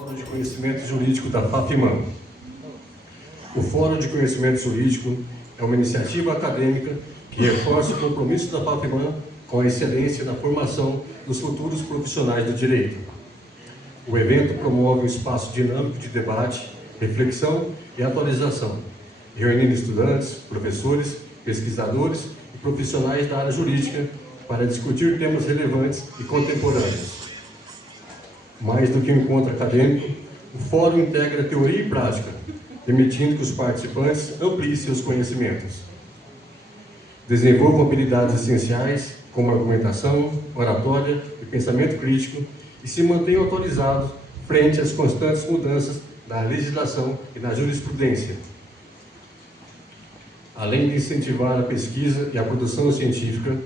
Fórum de Conhecimento Jurídico da FAPIMAN. O Fórum de Conhecimento Jurídico é uma iniciativa acadêmica que reforça o compromisso da FAPIMAN com a excelência na formação dos futuros profissionais do direito. O evento promove um espaço dinâmico de debate, reflexão e atualização, reunindo estudantes, professores, pesquisadores e profissionais da área jurídica para discutir temas relevantes e contemporâneos. Mais do que um encontro acadêmico, o Fórum integra teoria e prática, permitindo que os participantes ampliem seus conhecimentos. Desenvolvam habilidades essenciais, como argumentação, oratória e pensamento crítico, e se mantenham atualizados frente às constantes mudanças da legislação e na jurisprudência. Além de incentivar a pesquisa e a produção científica,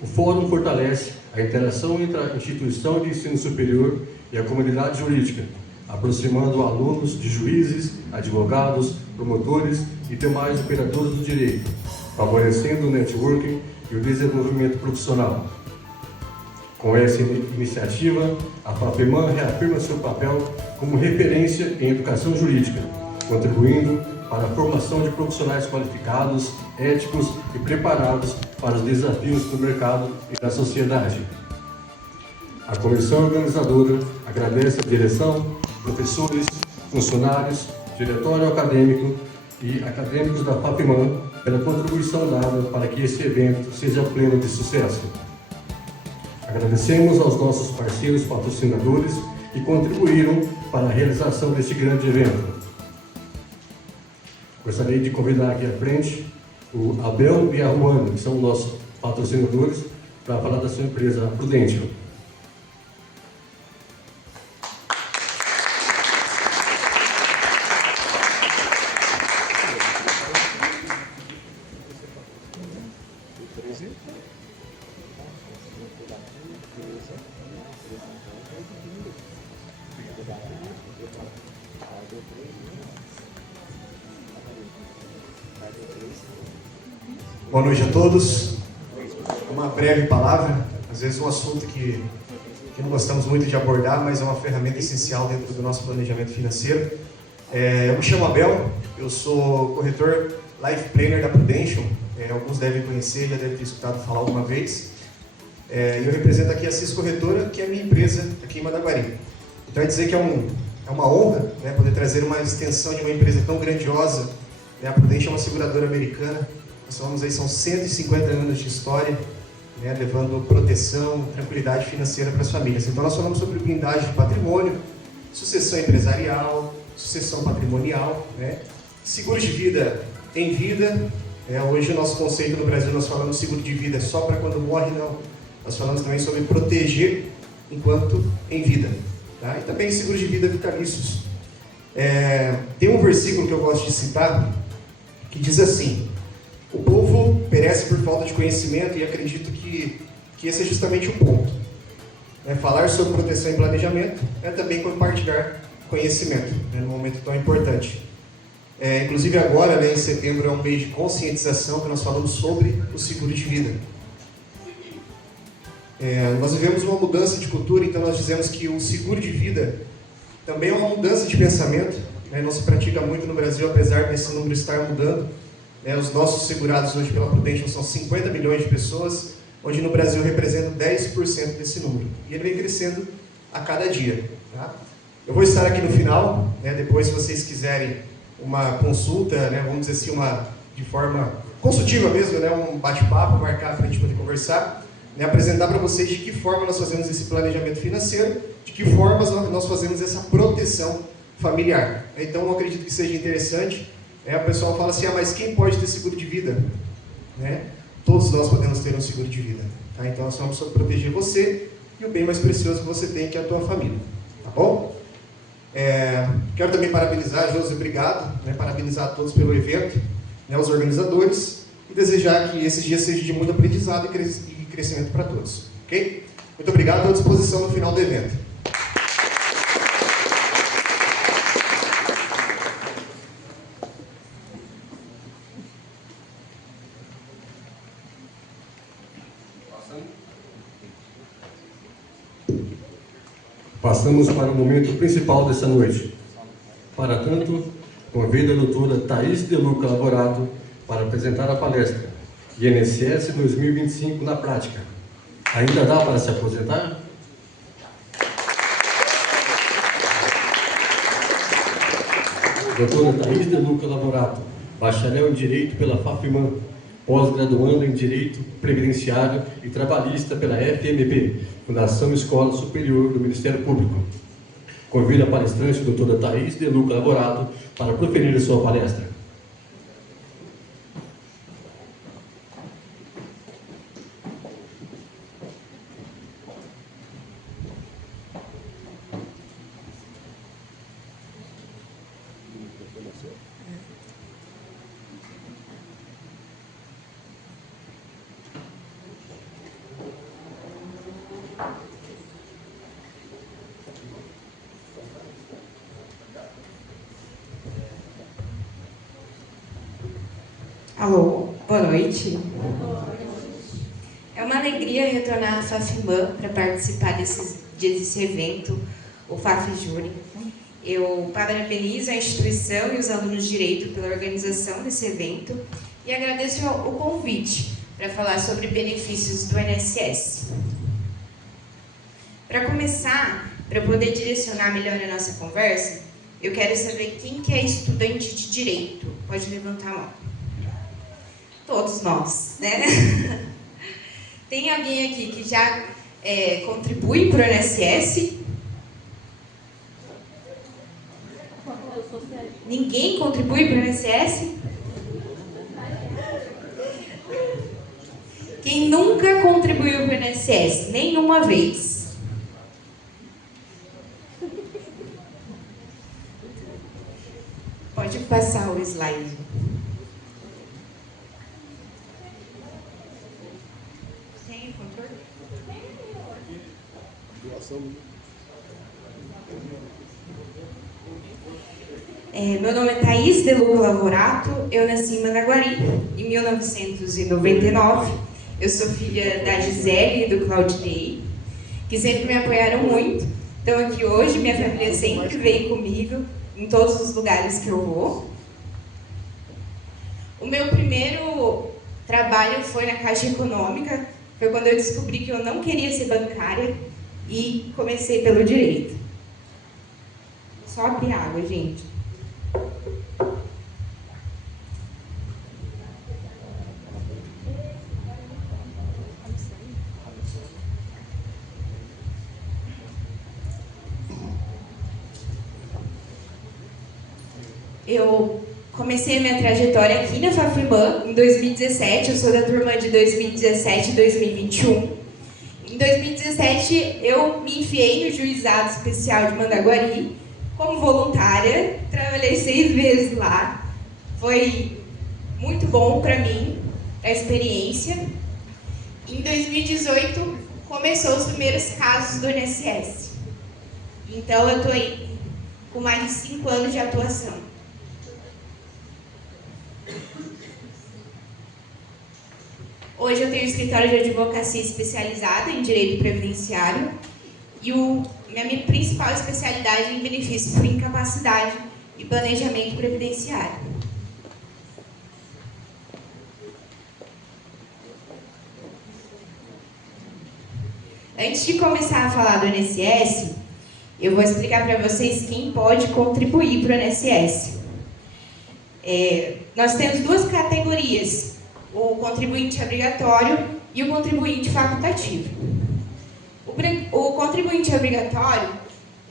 o Fórum fortalece a interação entre a instituição de ensino superior e a comunidade jurídica, aproximando alunos de juízes, advogados, promotores e demais operadores do direito, favorecendo o networking e o desenvolvimento profissional. Com essa iniciativa, a FAPIMAN reafirma seu papel como referência em educação jurídica, contribuindo para a formação de profissionais qualificados, éticos e preparados para os desafios do mercado e da sociedade. A comissão organizadora agradece a direção, professores, funcionários, diretório acadêmico e acadêmicos da FAPIMAN pela contribuição dada para que esse evento seja pleno de sucesso. Agradecemos aos nossos parceiros patrocinadores que contribuíram para a realização deste grande evento. Gostaria de convidar aqui à frente o Abel e a Ruana, que são nossos patrocinadores, para falar da sua empresa Prudential. Boa noite a todos. Uma breve palavra, às vezes um assunto que não gostamos muito de abordar, mas é uma ferramenta essencial dentro do nosso planejamento financeiro. Eu me chamo Abel, eu sou corretor Life Planner da Prudential. Alguns devem conhecer, já devem ter escutado falar alguma vez. Eu represento aqui a CIS Corretora, que é a minha empresa aqui em Madaguari. Então, é dizer que é uma honra, né, poder trazer uma extensão de uma empresa tão grandiosa. A Prudential é uma seguradora americana. Nós falamos aí, são 150 anos de história, né, levando proteção, tranquilidade financeira para as famílias. Então, nós falamos sobre blindagem de patrimônio, sucessão empresarial, sucessão patrimonial, né, seguro de vida em vida. Hoje, o nosso conceito no Brasil, nós falamos seguro de vida só para quando morre, não. Nós falamos também sobre proteger enquanto em vida. Tá? E também seguro de vida vitalícios. Tem um versículo que eu gosto de citar, que diz assim: o povo perece por falta de conhecimento, e acredito que esse é justamente o ponto. Falar sobre proteção e planejamento é também compartilhar conhecimento, num momento tão importante. Inclusive agora, em setembro, é um mês de conscientização que nós falamos sobre o seguro de vida. Nós vivemos uma mudança de cultura, então nós dizemos que o seguro de vida também é uma mudança de pensamento. Não se pratica muito no Brasil, apesar desse número estar mudando. Os nossos segurados hoje pela Prudential são 50 milhões de pessoas, onde no Brasil representa 10% desse número. E ele vem crescendo a cada dia. Tá? Eu vou estar aqui no final, depois, se vocês quiserem uma consulta, vamos dizer assim, de forma consultiva mesmo, um bate-papo, marcar para a gente poder conversar, apresentar para vocês de que forma nós fazemos esse planejamento financeiro, de que forma nós fazemos essa proteção familiar. Então, eu acredito que seja interessante. O pessoal fala assim, mas quem pode ter seguro de vida? Todos nós podemos ter um seguro de vida. Tá? Então, nós vamos proteger você e o bem mais precioso que você tem, que é a tua família. Tá bom? Quero também parabenizar, José, obrigado, parabenizar a todos pelo evento, os organizadores, e desejar que esses dias sejam de muito aprendizado e crescimento para todos. Ok? Muito obrigado, estou à disposição no final do evento. Passamos para o momento principal dessa noite. Para tanto, convido a doutora Thaís de Luca Lavorato para apresentar a palestra INSS 2025 na prática. Ainda dá para se aposentar? Doutora Thaís de Luca Lavorato, bacharel em Direito pela FAFIMAN, pós-graduando em Direito Previdenciário e Trabalhista pela FMP, Fundação Escola Superior do Ministério Público. Convido a palestrante, doutora Thaís de Luca Lavorato, para proferir a sua palestra. Alô, boa noite. É uma alegria retornar à FAFIMAN para participar desse evento, o FAFJúri. Eu parabenizo a instituição e os alunos de Direito pela organização desse evento e agradeço o convite para falar sobre benefícios do INSS. Para começar, para poder direcionar melhor a nossa conversa, eu quero saber quem que é estudante de Direito. Pode levantar a mão. Todos nós, né? Tem alguém aqui que já contribui para o INSS? Ninguém contribui para o INSS? Quem nunca contribuiu para o INSS? Nenhuma vez. Pode passar o slide. Meu nome é Thaís de Luca Lavorato, eu nasci em Managuari, em 1999. Eu sou filha da Gisele e do Claudinei, que sempre me apoiaram muito. Então aqui hoje, minha família sempre vem comigo em todos os lugares que eu vou. O meu primeiro trabalho foi na Caixa Econômica, foi quando eu descobri que eu não queria ser bancária e comecei pelo direito. Só abrir água, gente. Eu comecei a minha trajetória aqui na FAFIMAN em 2017, eu sou da turma de 2017 e 2021. Em 2017, eu me enfiei no Juizado Especial de Mandaguari como voluntária, trabalhei 6 meses lá, foi muito bom para mim, a experiência. Em 2018, começou os primeiros casos do INSS, então eu estou aí com mais de 5 anos de atuação. Hoje eu tenho um escritório de advocacia especializada em direito previdenciário e a minha principal especialidade é em benefício por incapacidade e planejamento previdenciário. Antes de começar a falar do INSS, eu vou explicar para vocês quem pode contribuir para o INSS. Nós temos 2 categorias, o contribuinte obrigatório e o contribuinte facultativo. O contribuinte obrigatório,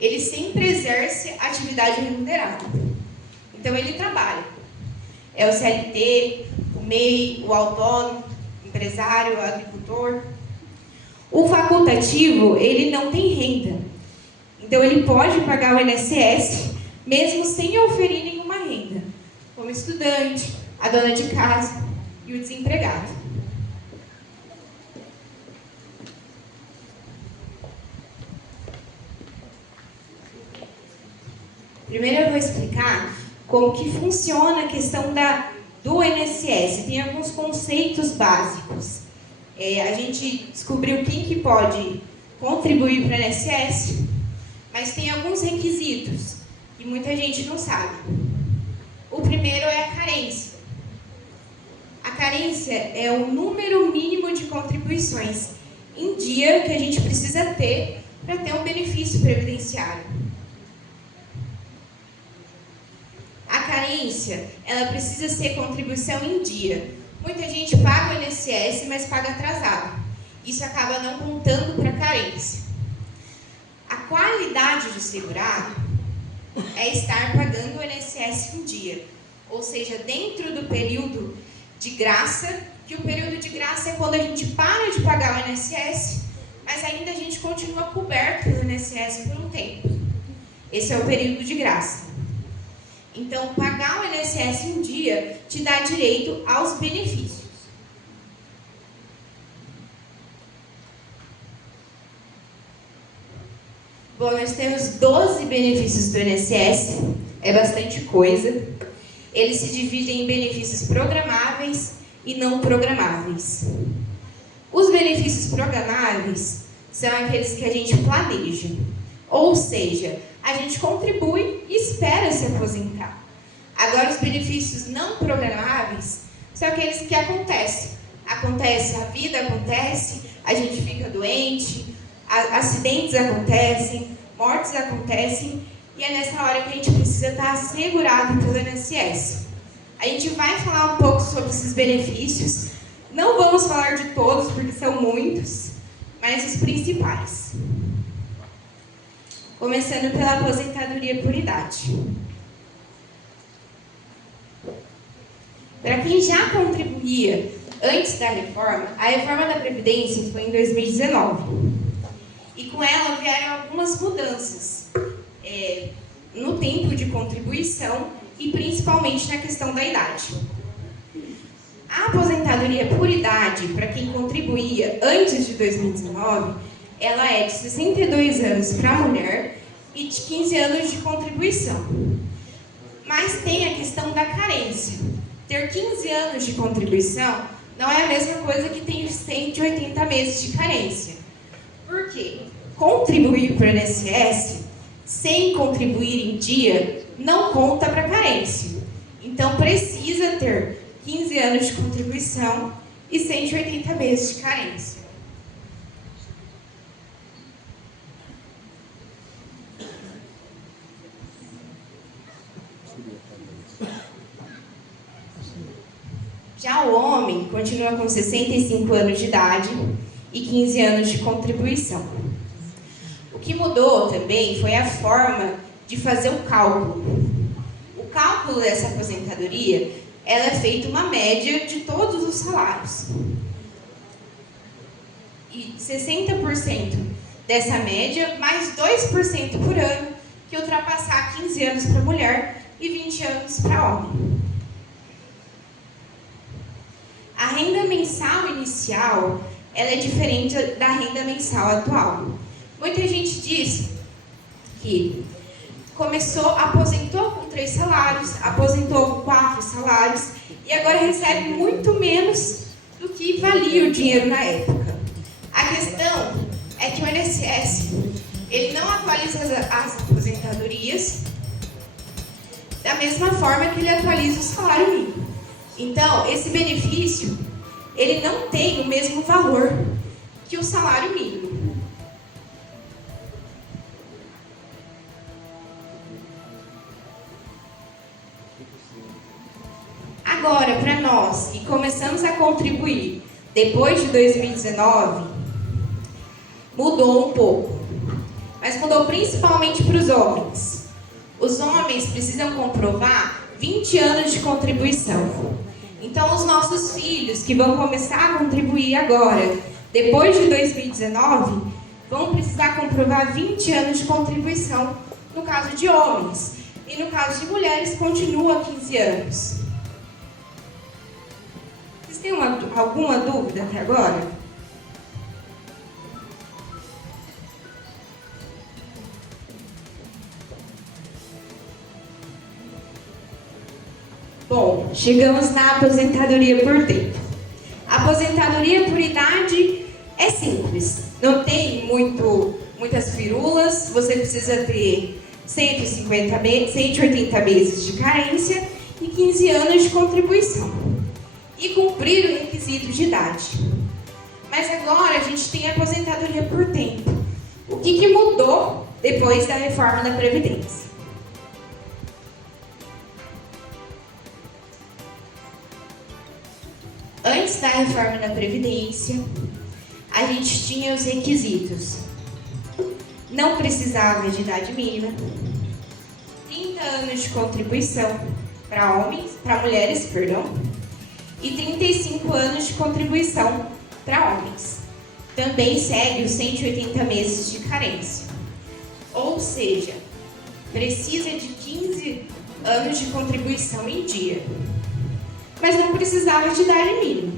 ele sempre exerce atividade remunerada. Então, ele trabalha. É o CLT, o MEI, o autônomo, o empresário, o agricultor. O facultativo, ele não tem renda. Então, ele pode pagar o INSS, mesmo sem oferir nenhuma renda, como estudante, a dona de casa e o desempregado. Primeiro eu vou explicar como que funciona a questão do INSS. Tem alguns conceitos básicos. A gente descobriu quem que pode contribuir para o INSS. mas tem alguns requisitos que muita gente não sabe. O primeiro é a carência. A carência é o número mínimo de contribuições em dia que a gente precisa ter para ter um benefício previdenciário. A carência, ela precisa ser contribuição em dia. Muita gente paga o INSS, mas paga atrasado. Isso acaba não contando para a carência. A qualidade do segurado é estar pagando o INSS em dia, ou seja, dentro do período de graça, que o período de graça é quando a gente para de pagar o INSS, mas ainda a gente continua coberto pelo INSS por um tempo. Esse é o período de graça. Então, pagar o INSS em dia te dá direito aos benefícios. Bom, nós temos 12 benefícios do INSS, é bastante coisa. Eles se dividem em benefícios programáveis e não programáveis. Os benefícios programáveis são aqueles que a gente planeja, ou seja, a gente contribui e espera se aposentar. Agora, os benefícios não programáveis são aqueles que acontecem. Acontece, a vida acontece, a gente fica doente, acidentes acontecem, mortes acontecem, e é nessa hora que a gente precisa estar assegurado pelo INSS. A gente vai falar um pouco sobre esses benefícios. Não vamos falar de todos, porque são muitos, mas os principais. Começando pela aposentadoria por idade. Para quem já contribuía antes da reforma, a reforma da Previdência foi em 2019. E com ela vieram algumas mudanças no tempo de contribuição e principalmente na questão da idade. A aposentadoria por idade, para quem contribuía antes de 2019, ela é de 62 anos para a mulher e de 15 anos de contribuição. Mas tem a questão da carência. Ter 15 anos de contribuição não é a mesma coisa que ter 180 meses de carência. Por quê? Contribuir para o INSS sem contribuir em dia não conta para carência. Então precisa ter 15 anos de contribuição e 180 meses de carência. Já o homem continua com 65 anos de idade e 15 anos de contribuição. O que mudou também foi a forma de fazer o cálculo. O cálculo dessa aposentadoria, ela é feita uma média de todos os salários. E 60% dessa média, mais 2% por ano, que ultrapassar 15 anos para mulher e 20 anos para homem. A renda mensal inicial, ela é diferente da renda mensal atual. Muita gente diz que aposentou com 3 salários, aposentou com 4 salários e agora recebe muito menos do que valia o dinheiro na época. A questão é que o INSS, ele não atualiza as aposentadorias da mesma forma que ele atualiza o salário mínimo. Então, esse benefício, ele não tem o mesmo valor que o salário mínimo. Agora, para nós que começamos a contribuir depois de 2019, mudou um pouco. Mas mudou principalmente para os homens. Os homens precisam comprovar 20 anos de contribuição. Então, os nossos filhos que vão começar a contribuir agora, depois de 2019, vão precisar comprovar 20 anos de contribuição no caso de homens. E no caso de mulheres, continua 15 anos. Vocês têm alguma dúvida até agora? Bom, chegamos na aposentadoria por tempo. A aposentadoria por idade é simples, não tem muitas firulas, você precisa ter 180 meses de carência e 15 anos de contribuição. E cumprir o requisito de idade. Mas agora a gente tem a aposentadoria por tempo. O que mudou depois da reforma da Previdência? Antes da reforma da Previdência, a gente tinha os requisitos. Não precisava de idade mínima, 30 anos de contribuição para mulheres, e 35 anos de contribuição para homens. Também segue os 180 meses de carência. Ou seja, precisa de 15 anos de contribuição em dia. Mas não precisava de idade mínima.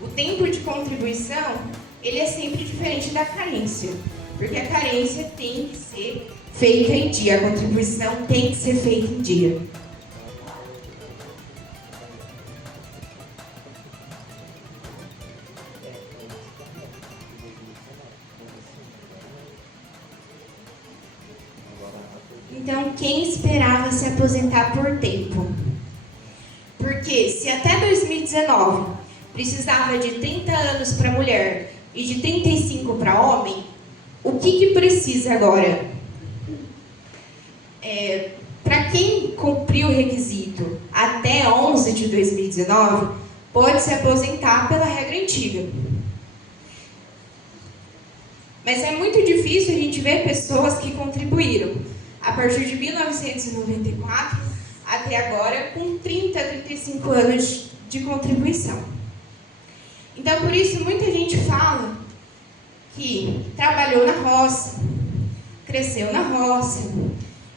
O tempo de contribuição, ele é sempre diferente da carência, porque a carência tem que ser feita em dia, a contribuição tem que ser feita em dia. Então, quem esperava se aposentar por tempo? Porque se até 2019 precisava de 30 anos para mulher e de 35 para homem, o que precisa agora? Para quem cumpriu o requisito até 11 de 2019, pode se aposentar pela regra antiga. Mas é muito difícil a gente ver pessoas que contribuíram a partir de 1994 até agora com 30 a 35 anos de contribuição. Então, por isso, muita gente fala que trabalhou na roça, cresceu na roça,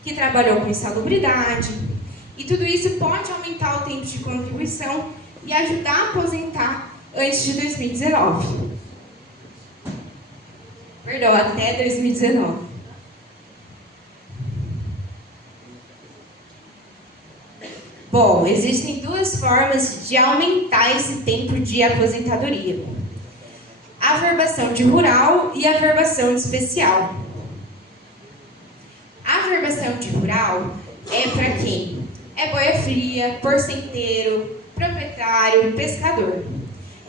que trabalhou com insalubridade, e tudo isso pode aumentar o tempo de contribuição e ajudar a aposentar antes de 2019. Perdão, até 2019. Bom, existem duas formas de aumentar esse tempo de aposentadoria. A verbação de rural e a verbação de especial. A verbação de rural é para quem é boia fria, porcenteiro, proprietário, pescador.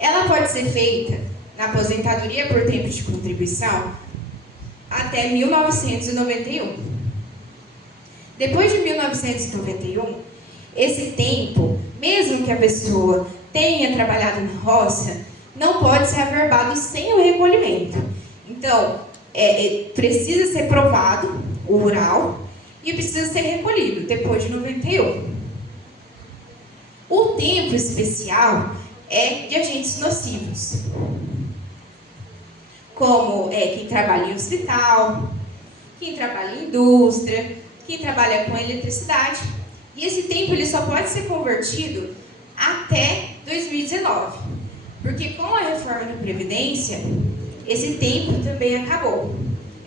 Ela pode ser feita na aposentadoria por tempo de contribuição até 1991. Depois de 1991, esse tempo, mesmo que a pessoa tenha trabalhado na roça, não pode ser averbado sem o recolhimento. Então, precisa ser provado o rural e precisa ser recolhido depois de 91. O tempo especial é de agentes nocivos, como quem trabalha em hospital, quem trabalha em indústria, quem trabalha com eletricidade. E esse tempo ele só pode ser convertido até 2019, porque com a reforma da Previdência, esse tempo também acabou.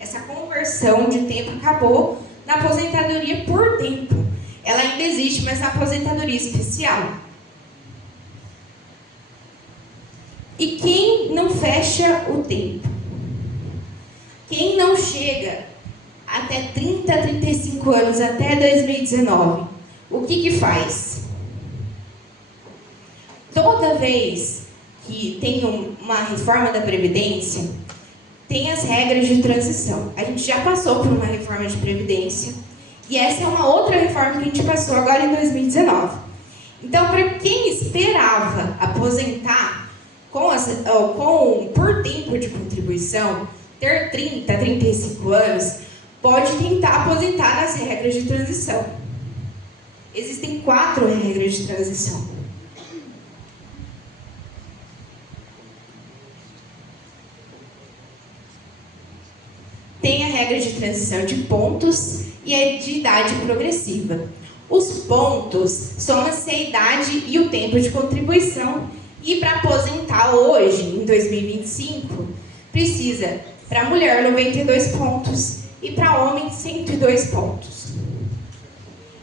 Essa conversão de tempo acabou na aposentadoria por tempo. Ela ainda existe, mas na aposentadoria especial. E quem não fecha o tempo? Quem não chega até 30, 35 anos, até 2019? O que faz? Toda vez que tem uma reforma da Previdência, tem as regras de transição. A gente já passou por uma reforma de Previdência e essa é uma outra reforma que a gente passou agora em 2019. Então, para quem esperava aposentar por tempo de contribuição, ter 30, 35 anos, pode tentar aposentar nas regras de transição. Existem 4 regras de transição. Tem a regra de transição de pontos e a de idade progressiva. Os pontos soma-se a idade e o tempo de contribuição. E para aposentar hoje, em 2025, precisa, para mulher, 92 pontos e para homem, 102 pontos.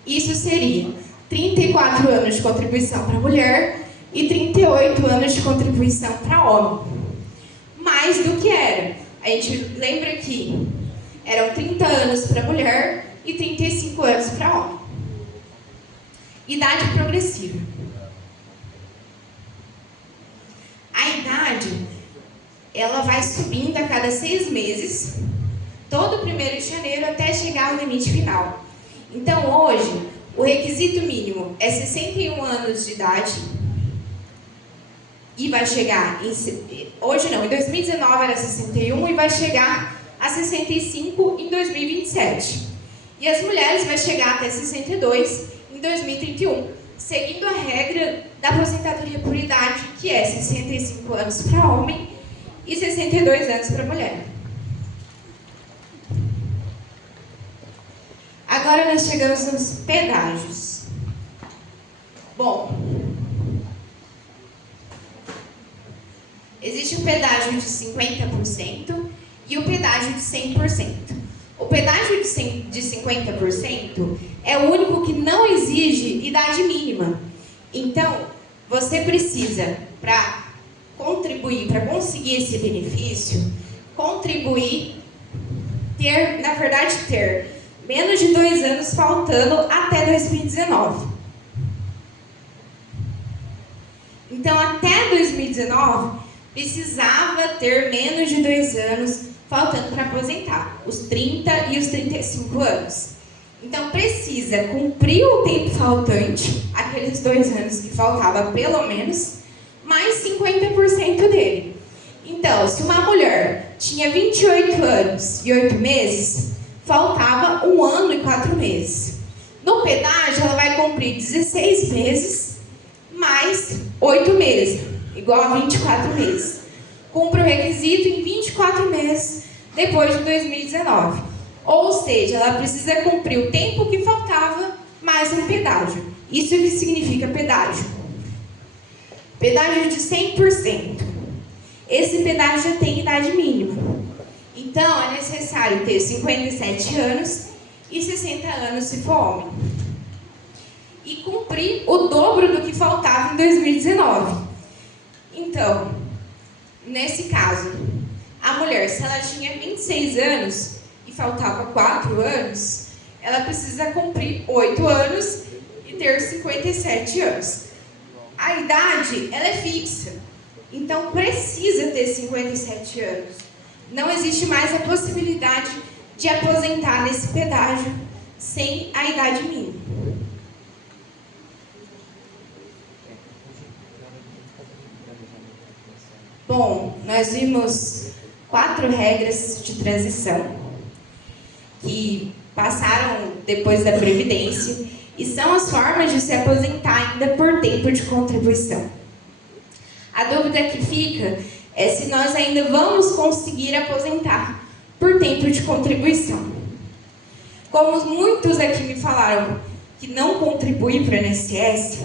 Isso seria 34 anos de contribuição para mulher e 38 anos de contribuição para homem. Mais do que era. A A gente lembra que eram 30 anos para mulher e 35 anos para homem. Idade progressiva. A idade, ela vai subindo a cada 6 meses, todo 1º de janeiro até chegar ao limite final. Então, hoje, o requisito mínimo é 61 anos de idade e vai chegar, hoje não, em 2019 era 61 e vai chegar a 65 em 2027. E as mulheres vai chegar até 62 em 2031, seguindo a regra da aposentadoria por idade, que é 65 anos para homem e 62 anos para mulher. Agora nós chegamos nos pedágios. Bom, existe o pedágio de 50% e o pedágio de 100%. O pedágio de 50% é o único que não exige idade mínima. Então, você precisa, para contribuir, para conseguir esse benefício, ter menos de 2 anos faltando até 2019. Então, até 2019, precisava ter menos de 2 anos faltando para aposentar, os 30 e os 35 anos. Então, precisa cumprir o tempo faltante, aqueles 2 anos que faltava pelo menos, mais 50% dele. Então, se uma mulher tinha 28 anos e 8 meses, faltava 1 ano e 4 meses. No pedágio, ela vai cumprir 16 meses mais 8 meses, igual a 24 meses. Cumpre o requisito em 24 meses depois de 2019. Ou seja, ela precisa cumprir o tempo que faltava mais um pedágio. Isso que significa pedágio. Pedágio de 100%. Esse pedágio já tem idade mínima. Então, é necessário ter 57 anos e 60 anos se for homem. E cumprir o dobro do que faltava em 2019. Então, nesse caso, a mulher, se ela tinha 26 anos e faltava 4 anos, ela precisa cumprir 8 anos e ter 57 anos. A idade, ela é fixa. Então, precisa ter 57 anos. Não existe mais a possibilidade de aposentar nesse pedágio sem a idade mínima. Bom, nós vimos 4 regras de transição que passaram depois da Previdência e são as formas de se aposentar ainda por tempo de contribuição. A dúvida que fica é se nós ainda vamos conseguir aposentar por tempo de contribuição. Como muitos aqui me falaram que não contribuem para o INSS,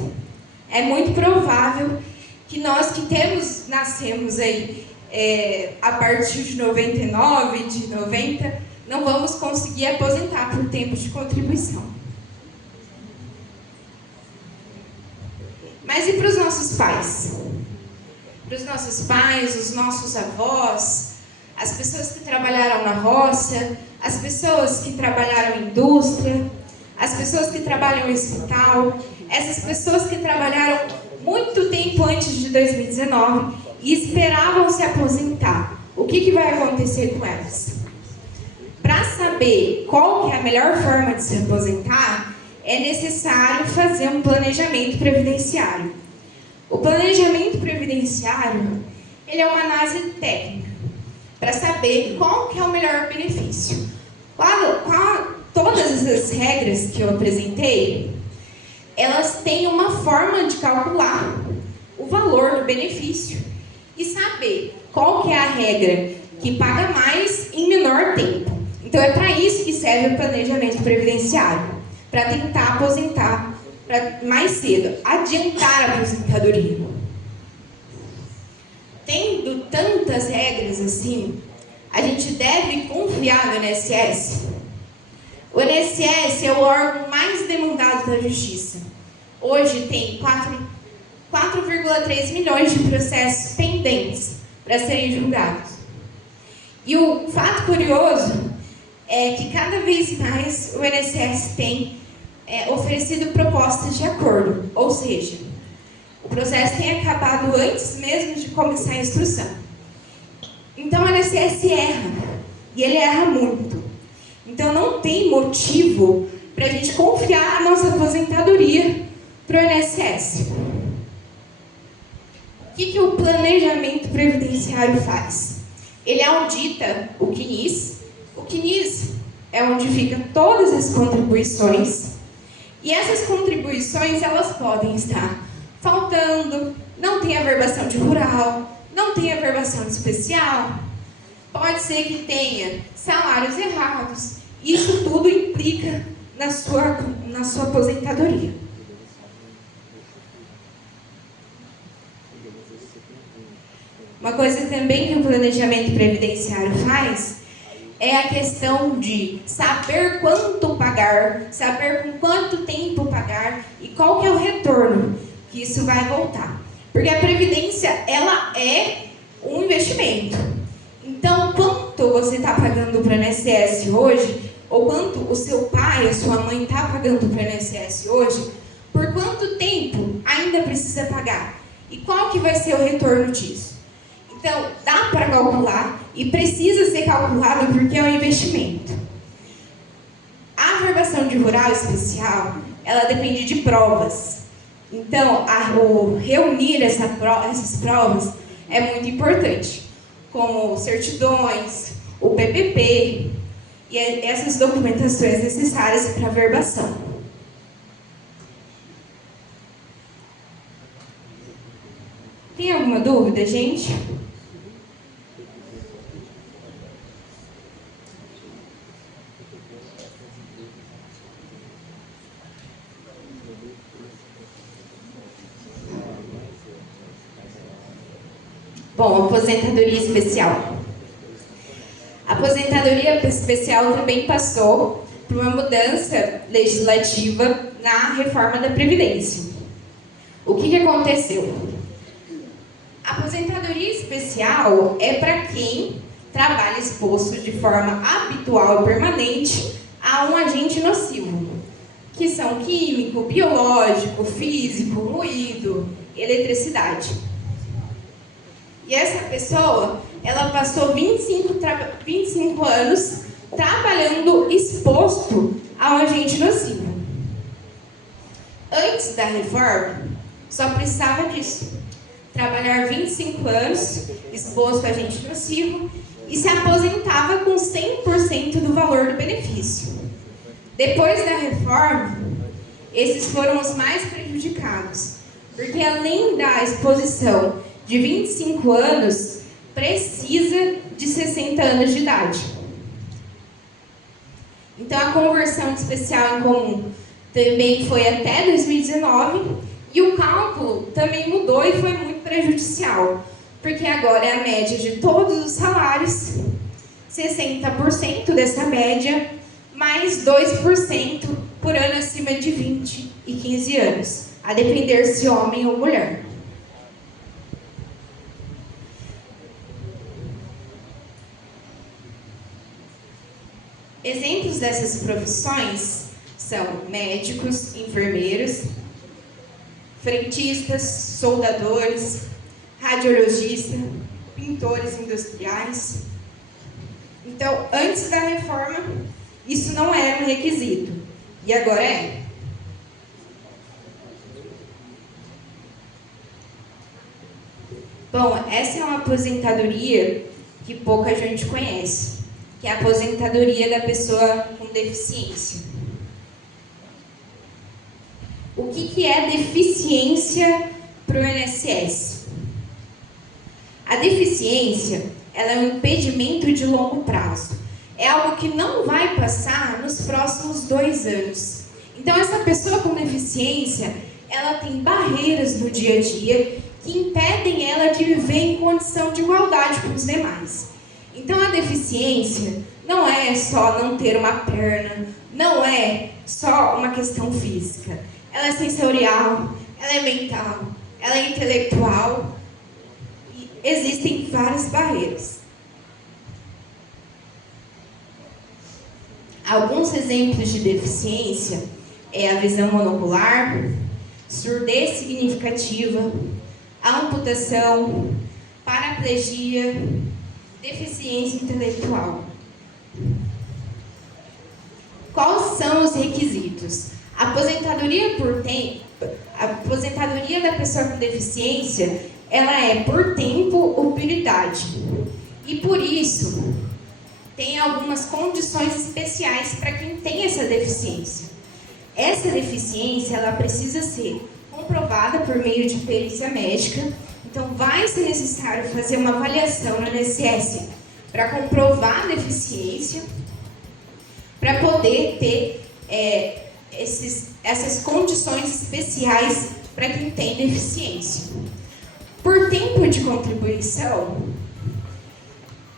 é muito provável que nós que nascemos aí a partir de 99, de 90, não vamos conseguir aposentar por tempo de contribuição. Mas e para os nossos pais? Para os nossos pais, os nossos avós, as pessoas que trabalharam na roça, as pessoas que trabalharam em indústria, as pessoas que trabalham em hospital, essas pessoas que trabalharam muito tempo antes de 2019 e esperavam se aposentar. O que vai acontecer com elas? Para saber qual que é a melhor forma de se aposentar, é necessário fazer um planejamento previdenciário. O planejamento previdenciário, ele é uma análise técnica para saber qual que é o melhor benefício. Todas essas regras que eu apresentei, elas têm uma forma de calcular o valor do benefício e saber qual que é a regra que paga mais em menor tempo. Então, é para isso que serve o planejamento previdenciário, para tentar aposentar mais cedo, adiantar a aposentadoria. Tendo tantas regras assim, a gente deve confiar no INSS? O INSS é o órgão mais demandado da Justiça. Hoje tem 4,3 milhões de processos pendentes para serem julgados. E o fato curioso é que cada vez mais o INSS tem oferecido propostas de acordo, ou seja, o processo tem acabado antes mesmo de começar a instrução. Então o INSS erra, e ele erra muito. Então não tem motivo para a gente confiar a nossa aposentadoria para o INSS. O que o planejamento previdenciário faz? Ele audita o CNIS. O CNIS é onde ficam todas as contribuições. E essas contribuições, elas podem estar faltando, não tem averbação de rural, não tem averbação de especial, pode ser que tenha salários errados. Isso tudo implica na sua aposentadoria. Uma coisa também que o planejamento previdenciário faz é a questão de saber quanto pagar, saber com quanto tempo pagar e qual que é o retorno que isso vai voltar. Porque a previdência, ela é um investimento. Então, quanto você está pagando para o INSS hoje, ou quanto o seu pai, a sua mãe está pagando para o INSS hoje, por quanto tempo ainda precisa pagar? E qual que vai ser o retorno disso? Então, dá para calcular e precisa ser calculado porque é um investimento. A averbação de rural especial, ela depende de provas. Então, reunir essas provas é muito importante, como certidões, o PPP e essas documentações necessárias para a averbação. Tem alguma dúvida, gente? Bom, aposentadoria especial. A aposentadoria especial também passou por uma mudança legislativa na reforma da Previdência. O que aconteceu? A aposentadoria especial é para quem trabalha exposto de forma habitual e permanente a um agente nocivo, que são químico, biológico, físico, ruído, eletricidade. E essa pessoa, ela passou 25 anos trabalhando exposto a um agente nocivo. Antes da reforma, só precisava disso. Trabalhar 25 anos exposto a agente nocivo e se aposentava com 100% do valor do benefício. Depois da reforma, esses foram os mais prejudicados, porque além da exposição de 25 anos, precisa de 60 anos de idade. Então, a conversão de especial em comum também foi até 2019 e o cálculo também mudou e foi muito prejudicial, porque agora é a média de todos os salários, 60% dessa média, mais 2% por ano acima de 20 e 15 anos, a depender se homem ou mulher. Exemplos dessas profissões são médicos, enfermeiros, frentistas, soldadores, radiologistas, pintores industriais. Então, antes da reforma, isso não era um requisito, e agora é. Bom, essa é uma aposentadoria que pouca gente conhece, que é a aposentadoria da pessoa com deficiência. O que é deficiência para o INSS? A deficiência, ela é um impedimento de longo prazo. É algo que não vai passar nos próximos 2 anos. Então, essa pessoa com deficiência, ela tem barreiras no dia a dia que impedem ela de viver em condição de igualdade com os demais. Então, a deficiência não é só não ter uma perna, não é só uma questão física. Ela é sensorial, ela é mental, ela é intelectual e existem várias barreiras. Alguns exemplos de deficiência é a visão monocular, surdez significativa, amputação, paraplegia, deficiência intelectual. Quais são os requisitos? A aposentadoria da pessoa com deficiência, ela é por tempo ou por idade. E por isso, tem algumas condições especiais para quem tem essa deficiência. Essa deficiência, ela precisa ser comprovada por meio de perícia médica. Então, vai ser necessário fazer uma avaliação no INSS para comprovar a deficiência, para poder ter essas condições especiais para quem tem deficiência. Por tempo de contribuição,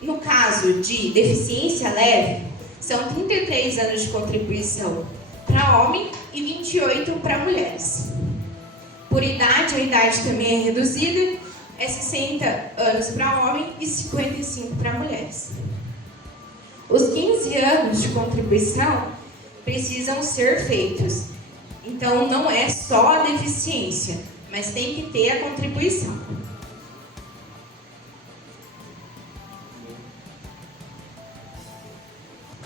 no caso de deficiência leve, são 33 anos de contribuição para homem e 28 para mulheres. Por idade, a idade também é reduzida, é 60 anos para homem e 55 para mulheres. Os 15 anos de contribuição precisam ser feitos. Então, não é só a deficiência, mas tem que ter a contribuição.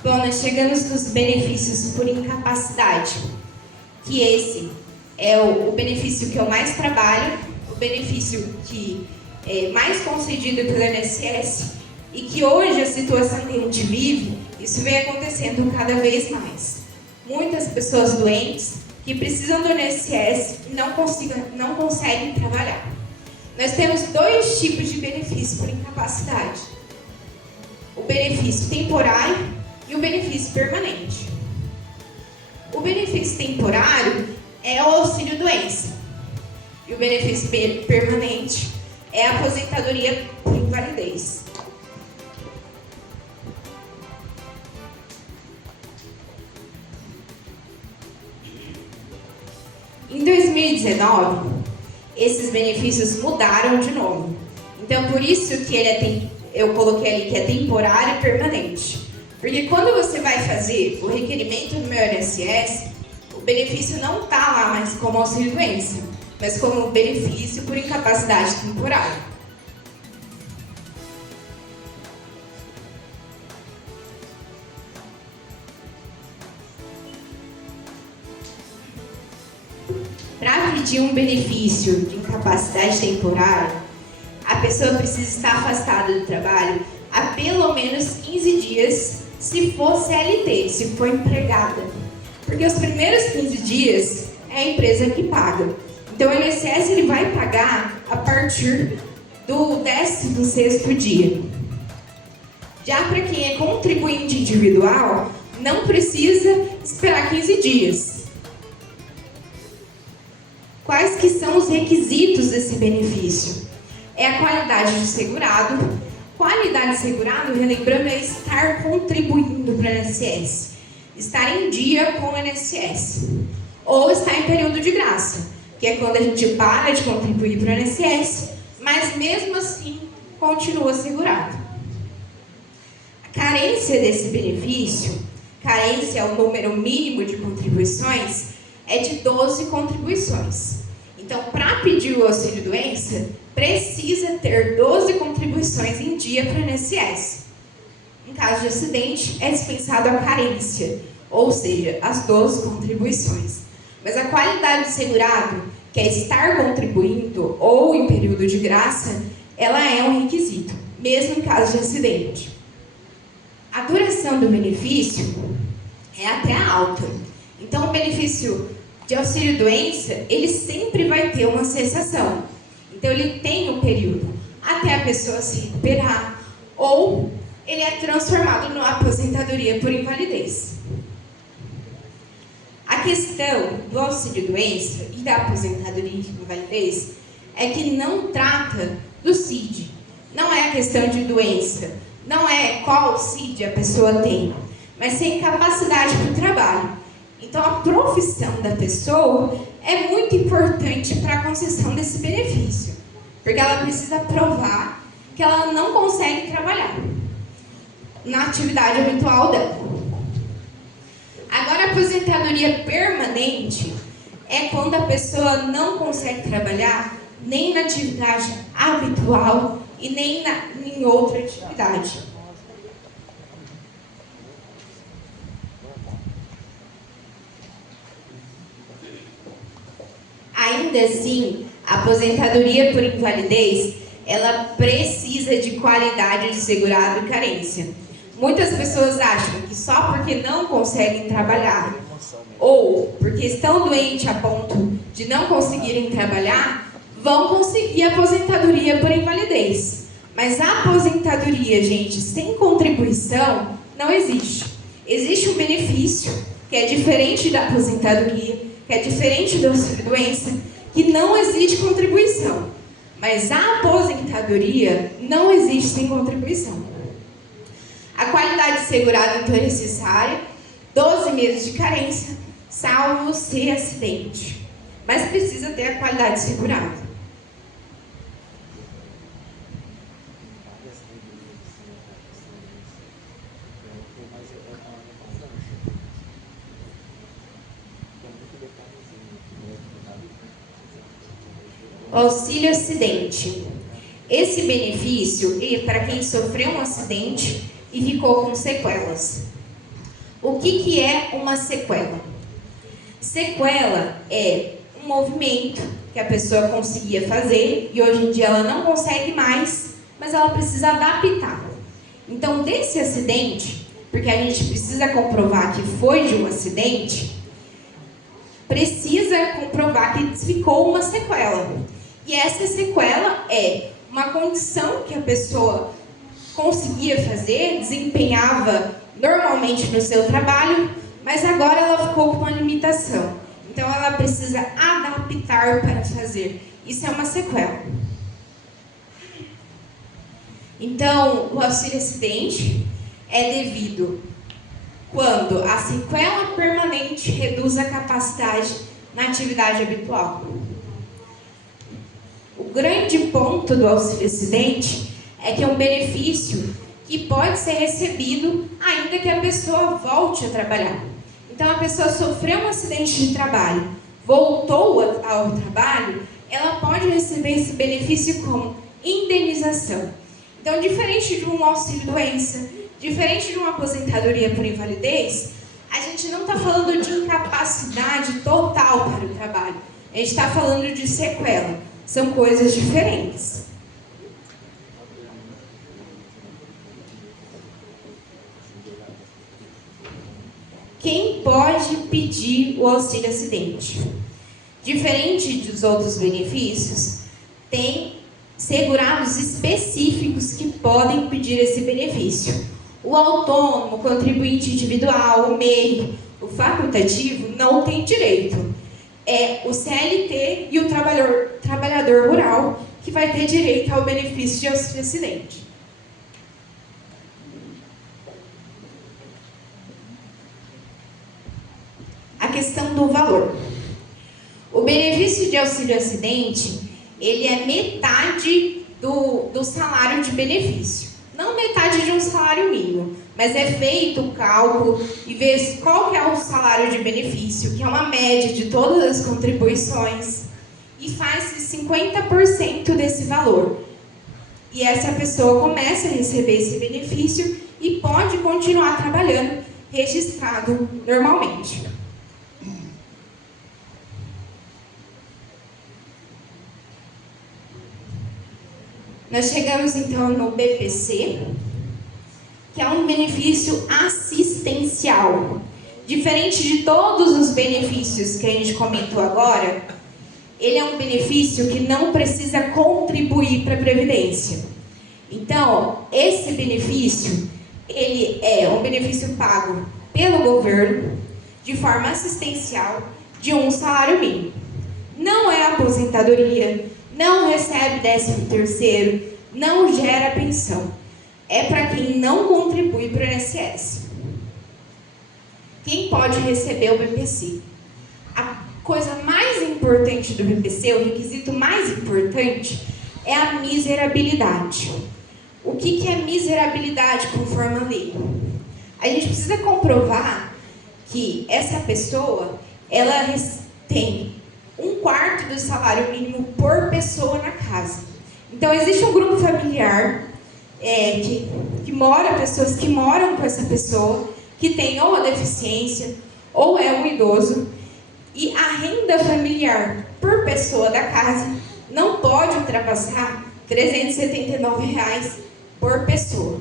Bom, nós chegamos nos benefícios por incapacidade, que esse é o benefício que eu mais trabalho, o benefício que é mais concedido pelo INSS e que hoje a situação que a gente vive, isso vem acontecendo cada vez mais. Muitas pessoas doentes que precisam do INSS e não conseguem trabalhar. Nós temos dois tipos de benefício por incapacidade: o benefício temporário e o benefício permanente. O benefício temporário é o auxílio-doença. E o benefício permanente é a aposentadoria por invalidez. Em 2019, esses benefícios mudaram de nome. Então, por isso que eu coloquei ali que é temporário e permanente. Porque quando você vai fazer o requerimento do meu INSS, o benefício não está lá mais como auxílio-doença, mas como benefício por incapacidade temporária. Para pedir um benefício de incapacidade temporária, a pessoa precisa estar afastada do trabalho há pelo menos 15 dias, se for CLT, se for empregada. Porque os primeiros 15 dias é a empresa que paga. Então o INSS ele vai pagar a partir do 16º dia. Já para quem é contribuinte individual, não precisa esperar 15 dias. Quais que são os requisitos desse benefício? É a qualidade de segurado. Qualidade de segurado, relembrando, é estar contribuindo para o INSS. Estar em dia com o INSS. Ou estar em período de graça, que é quando a gente para de contribuir para o INSS, mas mesmo assim continua segurado. A carência desse benefício, carência é o número mínimo de contribuições, é de 12 contribuições. Então, para pedir o auxílio-doença, precisa ter 12 contribuições em dia para o INSS. Em caso de acidente, é dispensado a carência, ou seja, as 12 contribuições. Mas a qualidade do segurado, que é estar contribuindo ou em período de graça, ela é um requisito, mesmo em caso de acidente. A duração do benefício é até alta. Então, o benefício de auxílio-doença, ele sempre vai ter uma cessação. Então, ele tem um período até a pessoa se recuperar ou ele é transformado numa aposentadoria por invalidez. A questão do auxílio-doença e da aposentadoria por invalidez é que não trata do CID. Não é a questão de doença, não é qual CID a pessoa tem, mas sem capacidade para o trabalho. Então, a profissão da pessoa é muito importante para a concessão desse benefício, porque ela precisa provar que ela não consegue trabalhar na atividade habitual dela. Agora, a aposentadoria permanente é quando a pessoa não consegue trabalhar nem na atividade habitual e nem em outra atividade. Ainda assim, a aposentadoria por invalidez, ela precisa de qualidade de segurado e carência. Muitas pessoas acham que só porque não conseguem trabalhar ou porque estão doentes a ponto de não conseguirem trabalhar, vão conseguir a aposentadoria por invalidez. Mas a aposentadoria, gente, sem contribuição, não existe. Existe um benefício que é diferente da aposentadoria, que é diferente do auxílio-doença, que não existe contribuição. Mas a aposentadoria não existe sem contribuição. A qualidade segurada, então, é necessária, 12 meses de carência, salvo se acidente. Mas precisa ter a qualidade segurada. Auxílio acidente. Esse benefício é para quem sofreu um acidente e ficou com sequelas. O que é uma sequela? Sequela é um movimento que a pessoa conseguia fazer e hoje em dia ela não consegue mais, mas ela precisa adaptar. Então, desse acidente, porque a gente precisa comprovar que foi de um acidente, precisa comprovar que ficou uma sequela. E essa sequela é uma condição que a pessoa conseguia fazer, desempenhava normalmente no seu trabalho, mas agora ela ficou com uma limitação. Então ela precisa adaptar para fazer. Isso é uma sequela. Então, o auxílio acidente é devido quando a sequela permanente reduz a capacidade na atividade habitual. O grande ponto do auxílio acidente é que é um benefício que pode ser recebido ainda que a pessoa volte a trabalhar. Então, a pessoa sofreu um acidente de trabalho, voltou ao trabalho, ela pode receber esse benefício como indenização. Então, diferente de um auxílio-doença, diferente de uma aposentadoria por invalidez, a gente não está falando de incapacidade total para o trabalho. A gente está falando de sequela. São coisas diferentes. Quem pode pedir o auxílio acidente? Diferente dos outros benefícios, tem segurados específicos que podem pedir esse benefício. O autônomo, o contribuinte individual, o MEI, o facultativo não tem direito. É o CLT e o trabalhador rural que vai ter direito ao benefício de auxílio acidente. A questão do valor. O benefício de auxílio acidente, ele é metade do salário de benefício. Não metade de um salário mínimo, mas é feito o cálculo e vê qual que é o salário de benefício, que é uma média de todas as contribuições, e faz-se 50% desse valor. E essa pessoa começa a receber esse benefício e pode continuar trabalhando registrado normalmente. Nós chegamos então no BPC, que é um benefício assistencial. Diferente de todos os benefícios que a gente comentou agora, ele é um benefício que não precisa contribuir para a Previdência. Então, esse benefício, ele é um benefício pago pelo governo, de forma assistencial, de um salário mínimo. Não é aposentadoria, não recebe 13º, não gera pensão. É para quem não contribui para o INSS. Quem pode receber o BPC? A coisa mais importante do BPC, o requisito mais importante, é a miserabilidade. O que é miserabilidade conforme a lei? A gente precisa comprovar que essa pessoa, ela tem 1/4 do salário mínimo por pessoa na casa. Então, existe um grupo familiar pessoas que moram com essa pessoa, que tem ou a deficiência, ou é um idoso, e a renda familiar por pessoa da casa não pode ultrapassar R$ 379 por pessoa.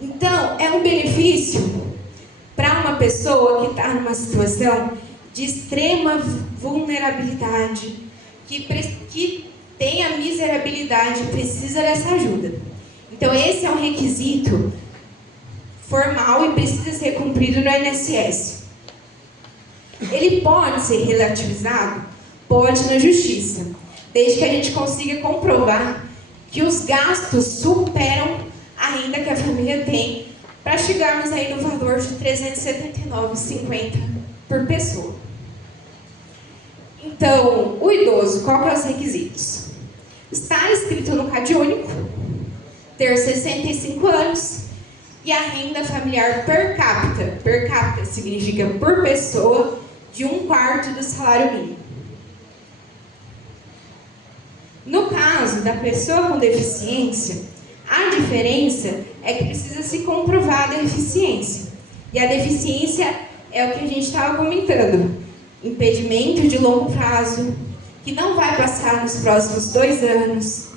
Então, é um benefício para uma pessoa que está numa situação de extrema vulnerabilidade, que tem a miserabilidade e precisa dessa ajuda. Então, esse é um requisito formal e precisa ser cumprido no INSS. Ele pode ser relativizado? Pode na justiça, desde que a gente consiga comprovar que os gastos superam a renda que a família tem, para chegarmos aí no valor de R$ 379,50 por pessoa. Então, o idoso, qual que são os requisitos? Está inscrito no CadÚnico, ter 65 anos e a renda familiar per capita significa por pessoa, de 1/4 do salário mínimo. No caso da pessoa com deficiência, a diferença é que precisa se comprovar a deficiência. E a deficiência é o que a gente estava comentando. Impedimento de longo prazo, que não vai passar nos próximos 2 anos.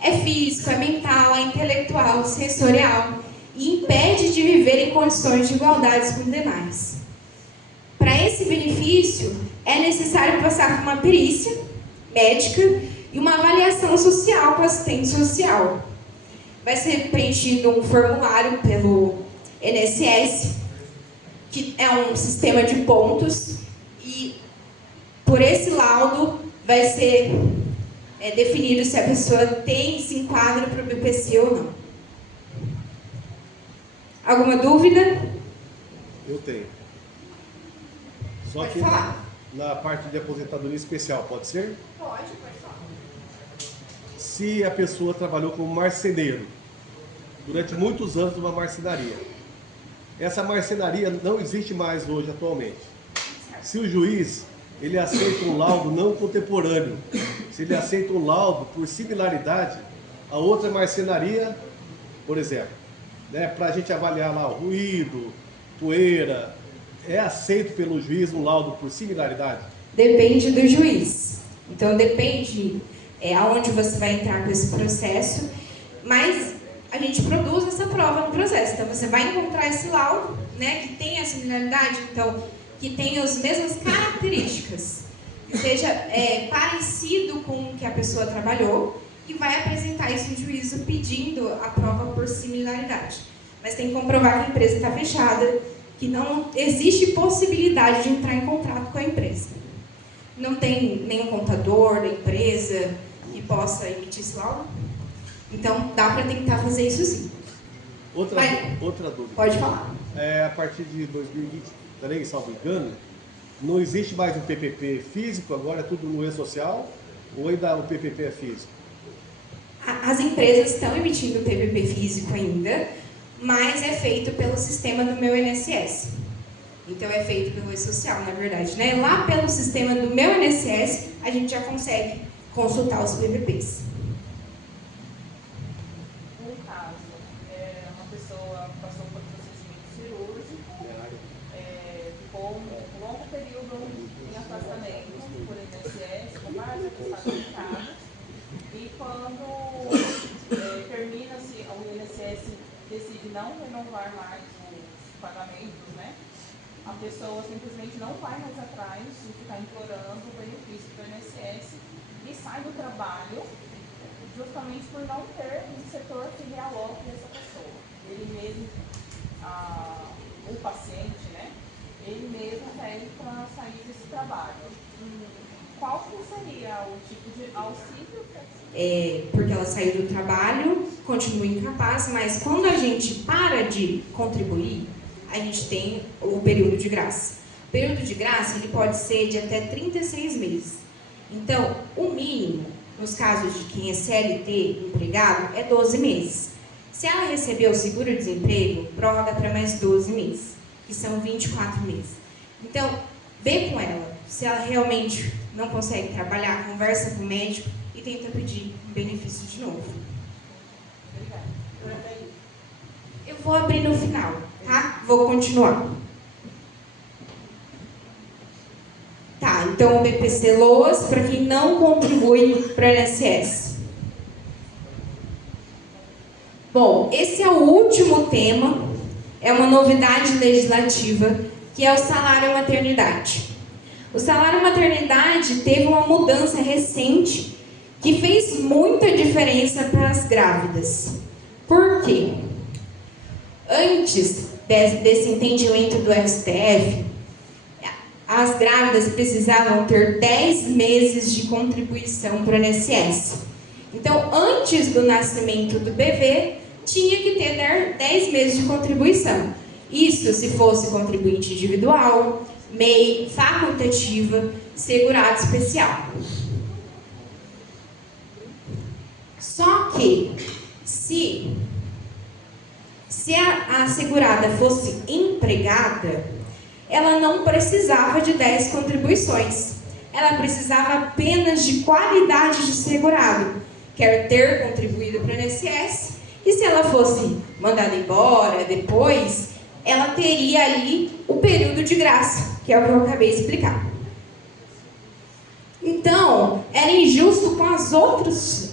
É físico, é mental, é intelectual, sensorial e impede de viver em condições de igualdade com os demais. Para esse benefício, é necessário passar por uma perícia médica e uma avaliação social com assistente social. Vai ser preenchido um formulário pelo INSS, que é um sistema de pontos, e por esse laudo vai ser definido se a pessoa se enquadra para o BPC ou não. Alguma dúvida? Eu tenho. Só Pode que falar. na parte de aposentadoria especial, pode ser? Pode falar. Se a pessoa trabalhou como marceneiro durante muitos anos numa marcenaria, essa marcenaria não existe mais hoje atualmente. Se o juiz ele aceita um laudo não contemporâneo, se ele aceita um laudo por similaridade a outra marcenaria, por exemplo, né, para a gente avaliar lá o ruído, poeira, é aceito pelo juiz um laudo por similaridade? Depende do juiz. Então, depende aonde você vai entrar com esse processo, mas a gente produz essa prova no processo. Então, você vai encontrar esse laudo, né, que tem a similaridade, então, que tem as mesmas características, que seja parecido com o que a pessoa trabalhou, e vai apresentar isso em juízo pedindo a prova por similaridade. Mas tem que comprovar que a empresa está fechada, que não existe possibilidade de entrar em contrato com a empresa. Não tem nenhum contador da empresa que possa emitir esse laudo. Então, dá para tentar fazer isso sim. Outra dúvida. Pode falar. A partir de 2023, salvo engano, não existe mais um PPP físico, agora é tudo no e-social, ou ainda o PPP é físico? As empresas estão emitindo PPP físico ainda, mas é feito pelo sistema do meu INSS. Então, é feito pelo e-social, na verdade, né? Lá pelo sistema do meu INSS, a gente já consegue consultar os PPPs. Um caso, uma pessoa passou por um procedimento cirúrgico, ficou um longo período em afastamento por INSS, com vários atestados medicados, e quando termina-se, o INSS decide não renovar mais os pagamentos, né? A pessoa simplesmente não vai mais atrás de ficar implorando o benefício do INSS e sai do trabalho justamente por não ter um setor que realoque essa pessoa. Ele mesmo, o paciente, né? Ele mesmo pede para sair desse trabalho. Qual que seria o tipo de auxílio que Porque ela saiu do trabalho, continua incapaz, mas quando a gente para de contribuir, a gente tem o período de graça. O período de graça ele pode ser de até 36 meses. Então, o mínimo, nos casos de quem é CLT, empregado, é 12 meses. Se ela receber o seguro-desemprego, prorroga para mais 12 meses. que são 24 meses. Então, vê com ela. Se ela realmente não consegue trabalhar, conversa com o médico e tenta pedir um benefício de novo. Eu vou abrir no final, tá? Vou continuar. Tá, então o BPC LOAS para quem não contribui para o INSS. Bom, esse é o último tema, é uma novidade legislativa, que é o salário maternidade. O salário maternidade teve uma mudança recente que fez muita diferença para as grávidas. Por quê? Antes desse entendimento do STF, as grávidas precisavam ter 10 meses de contribuição para o INSS. Então, antes do nascimento do bebê, tinha que ter 10 meses de contribuição. Isso se fosse contribuinte individual, MEI, facultativa, segurado especial. Só que, se a segurada fosse empregada, ela não precisava de 10 contribuições. Ela precisava apenas de qualidade de segurado, quer ter contribuído para o INSS, e se ela fosse mandada embora depois, ela teria ali o período de graça, que é o que eu acabei de explicar. Então, era injusto com as outras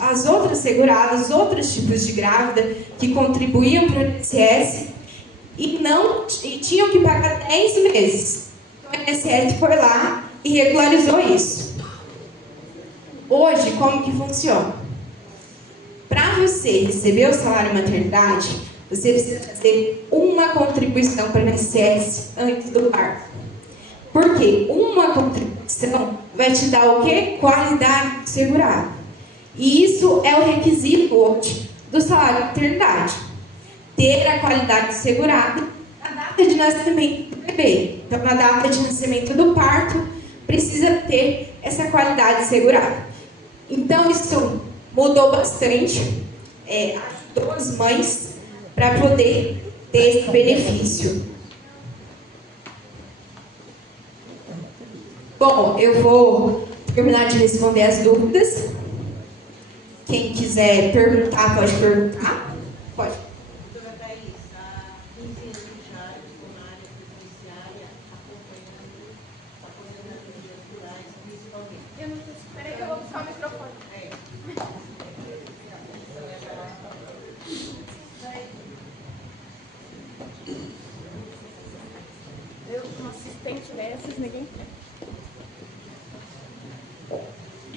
seguradas, outros tipos de grávida que contribuíam para o INSS e tinham que pagar 10 meses. Então, o INSS foi lá e regularizou isso. Hoje, como que funciona? Para você receber o salário maternidade, você precisa fazer uma contribuição para o INSS antes do parto. Porque uma contribuição vai te dar o quê? Qualidade de segurado. E isso é o requisito hoje do salário maternidade. Ter a qualidade de segurado na data de nascimento do bebê. Então, na data de nascimento do parto, precisa ter essa qualidade de segurado. Então, isso mudou bastante. Ajudou as mães para poder ter esse benefício. Bom, eu vou terminar de responder as dúvidas. Quem quiser perguntar, pode perguntar. Pode. Doutora Thaís, há 15 anos já estou na área previdenciária, acompanhando aposentadorias rurais, principalmente. Eu não sei, peraí que eu vou puxar o microfone. Eu, um assistente dessas, ninguém quer.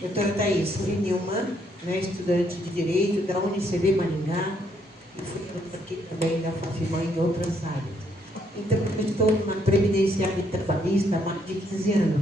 Doutora Thaís, sou Nilma, né, estudante de Direito da UniCB Maringá e fui aqui também da FAFIMAN em outras áreas. Então, eu estou na previdenciária trabalhista há mais de 15 anos.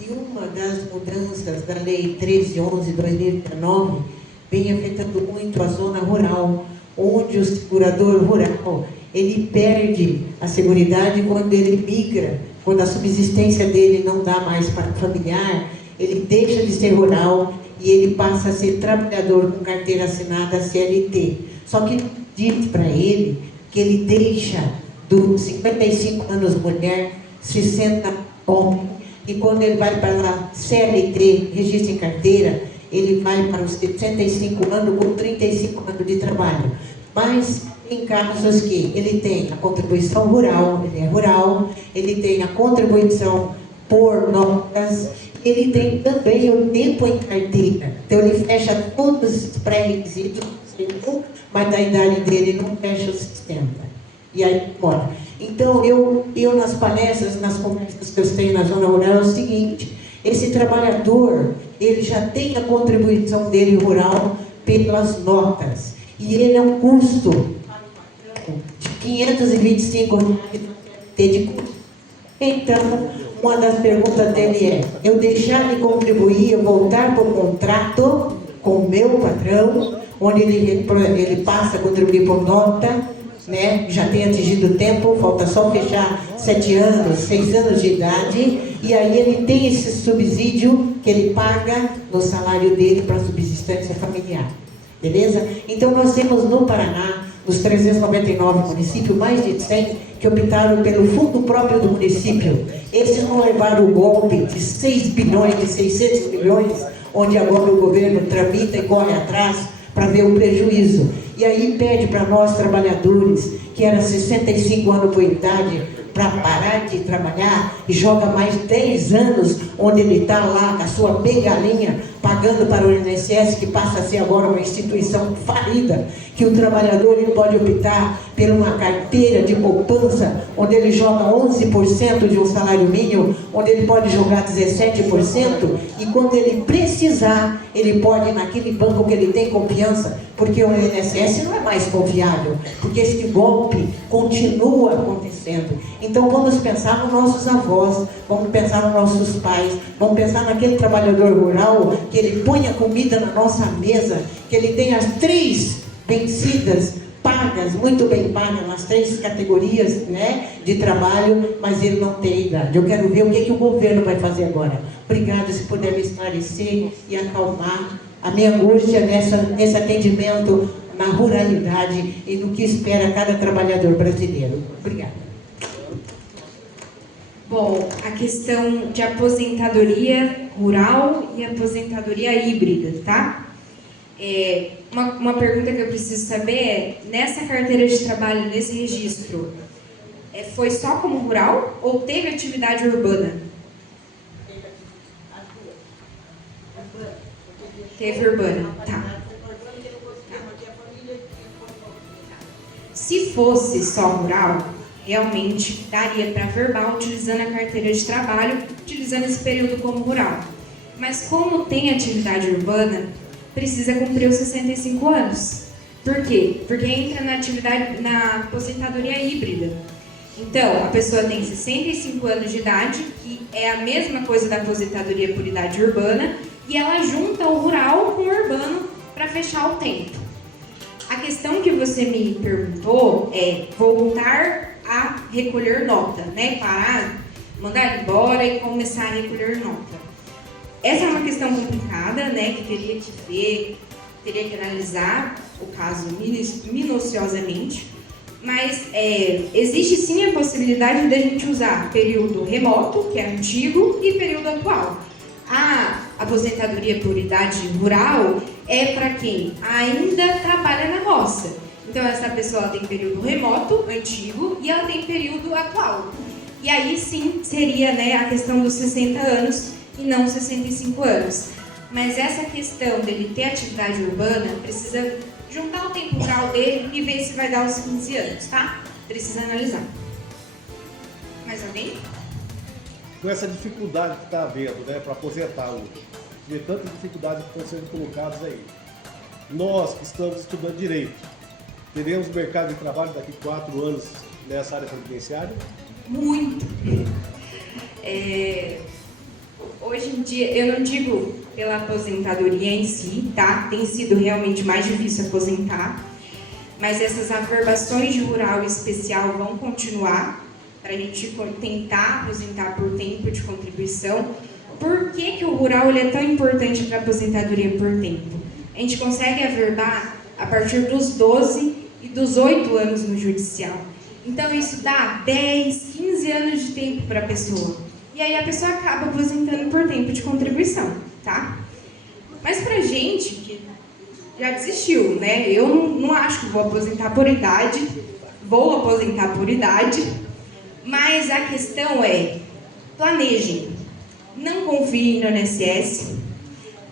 E uma das mudanças da Lei 1311/2019 vem afetando muito a zona rural, onde o segurador rural ele perde a seguridade quando ele migra, quando a subsistência dele não dá mais para o familiar, ele deixa de ser rural e ele passa a ser trabalhador com carteira assinada CLT. Só que diz para ele que ele deixa dos 55 anos mulher, 60 homem, e quando ele vai para a CLT, registro em carteira, ele vai para os 65 anos com 35 anos de trabalho. Mas em casos que ele tem a contribuição rural, ele é rural, ele tem a contribuição por notas, ele tem também o tempo em carteira. Então ele fecha todos os pré-requisitos, mas da idade dele não fecha os 60. E aí, bora. Então, eu nas palestras, nas conversas que eu tenho na zona rural, é o seguinte: esse trabalhador, ele já tem a contribuição dele rural pelas notas. E ele é um custo de R$525 de custo. Então, uma das perguntas dele é: eu deixar de contribuir, eu voltar para o contrato com o meu patrão, onde ele passa a contribuir por nota, né? Já tem atingido o tempo, falta só fechar 7 anos, 6 anos de idade, e aí ele tem esse subsídio que ele paga no salário dele para subsistência familiar. Beleza? Então nós temos no Paraná Dos 399 municípios, mais de 100 que optaram pelo fundo próprio do município. Esses não levaram o golpe de 6 bilhões, de 600 milhões, onde agora o governo tramita e corre atrás para ver o prejuízo. E aí pede para nós, trabalhadores, que era 65 anos por idade, para parar de trabalhar e joga mais 10 anos onde ele está lá com a sua bengalinha, pagando para o INSS, que passa a ser agora uma instituição falida, que o trabalhador ele pode optar por uma carteira de poupança, onde ele joga 11% de um salário mínimo, onde ele pode jogar 17%, e quando ele precisar, ele pode ir naquele banco que ele tem confiança, porque o INSS não é mais confiável, porque esse golpe continua acontecendo. Então vamos pensar nos nossos avós, vamos pensar nos nossos pais, vamos pensar naquele trabalhador rural, que ele põe a comida na nossa mesa, que ele tem as 3 vencidas, pagas, muito bem pagas, nas 3 categorias, né, de trabalho, mas ele não tem idade. Eu quero ver o que o governo vai fazer agora. Obrigada, se puder me esclarecer e acalmar a minha angústia nesse atendimento na ruralidade e no que espera cada trabalhador brasileiro. Obrigada. Bom, a questão de aposentadoria rural e aposentadoria híbrida, tá? Uma pergunta que eu preciso saber é, nessa carteira de trabalho, nesse registro, foi só como rural ou teve atividade urbana? Teve urbana, tá. Se fosse só rural, realmente daria para verbal utilizando a carteira de trabalho, utilizando esse período como rural. Mas como tem atividade urbana, precisa cumprir os 65 anos. Por quê? Porque entra na aposentadoria híbrida. Então, a pessoa tem 65 anos de idade, que é a mesma coisa da aposentadoria por idade urbana, e ela junta o rural com o urbano para fechar o tempo. A questão que você me perguntou é voltar a recolher nota, né? Parar, mandar embora e começar a recolher nota. Essa é uma questão complicada, né? Que teria que ver, teria que analisar o caso minuciosamente, mas existe sim a possibilidade de a gente usar período remoto, que é antigo, e período atual. A aposentadoria por idade rural é para quem ainda trabalha na roça. Então essa pessoa tem período remoto, antigo, e ela tem período atual. E aí sim seria, né, a questão dos 60 anos e não 65 anos. Mas essa questão dele ter atividade urbana precisa juntar o tempo rural dele e ver se vai dar os 15 anos, tá? Precisa analisar. Mais alguém? Com essa dificuldade que está havendo, né, para aposentar hoje, de tantas dificuldades que estão sendo colocadas aí, nós que estamos estudando direito, teremos mercado de trabalho daqui a 4 anos nessa área previdenciária? Muito. Hoje em dia, eu não digo pela aposentadoria em si, tá? Tem sido realmente mais difícil aposentar, mas essas averbações de rural e especial vão continuar para a gente tentar aposentar por tempo de contribuição. Por que o rural ele é tão importante para a aposentadoria por tempo? A gente consegue averbar a partir dos 12 e dos 8 anos no judicial. Então isso dá 10, 15 anos de tempo para a pessoa. E aí a pessoa acaba aposentando por tempo de contribuição, tá? Mas pra gente que já desistiu, né? Eu não acho que vou aposentar por idade, vou aposentar por idade, mas a questão é, planejem, não confiem no INSS,